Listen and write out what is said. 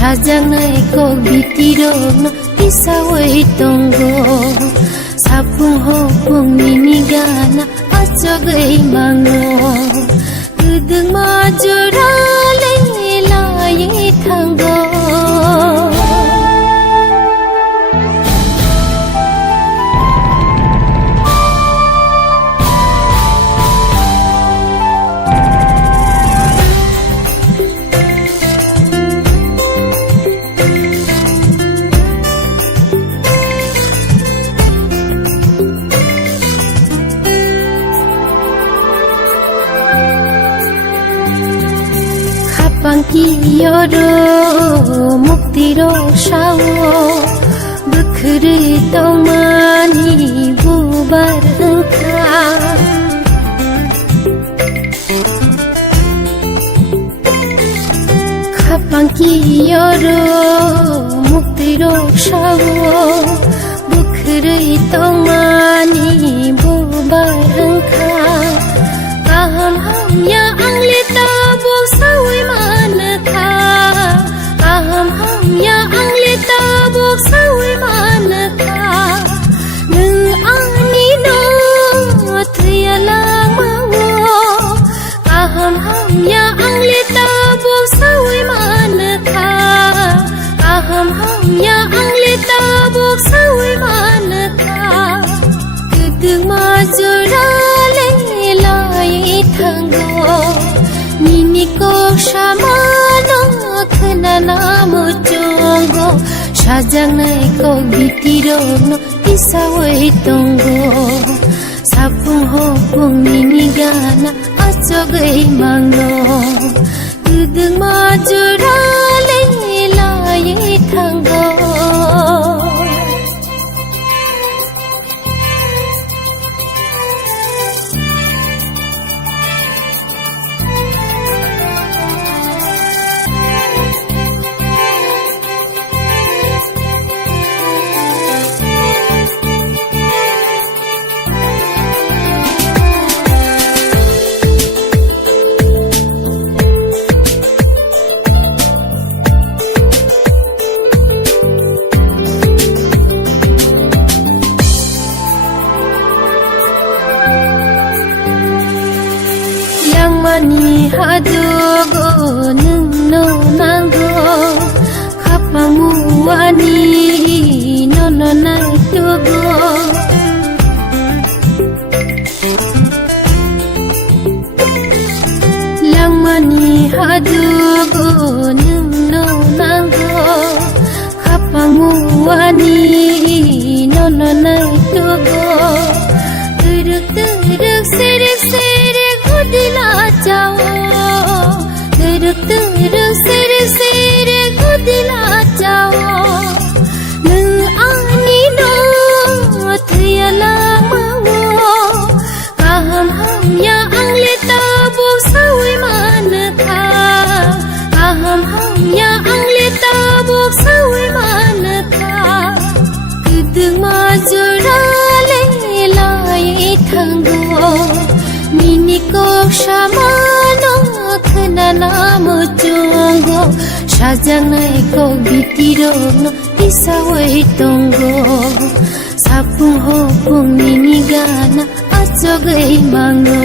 sajangnai kok bitirogno isawai tonggo sapung hopung nini gana ajogai mangno gedeng majora lai thanggo Pangkiyoro muktiro shawo Bukhri tomani bubar hengka Pangkiyoro muktiro shawo Bukhri tomani bubar hengka Kaham hamya anglita buk sawi ya anglita buk sawi manaka nung ani no thialang mawo aham ya anglita buk sawi manaka aham ya anglita buk sawi manaka gedeng majora lai thanggo nini ko shamano khana mujongo sajangnai kok bitirogno isawai tonggo sapung hopung nini gana ajogai mangno gedeng majora lai thanggo mani hadogo nungno nango kapamu wani nono naitogo lang mani hadogo nungno nango kapamu wani nono naitogo turuk turuk serik serik dila jawo teruk teruk serik serik dila jawo nung ani no thialang mawo kaham ya anglita buk sawi manaka kaham ya anglita buk sawi manaka gedeng majora lai thanggo nini kok shamano khana mujongo sajangnai kok bitirogno isawai tonggo sapung hopung nini gana ajogai mangno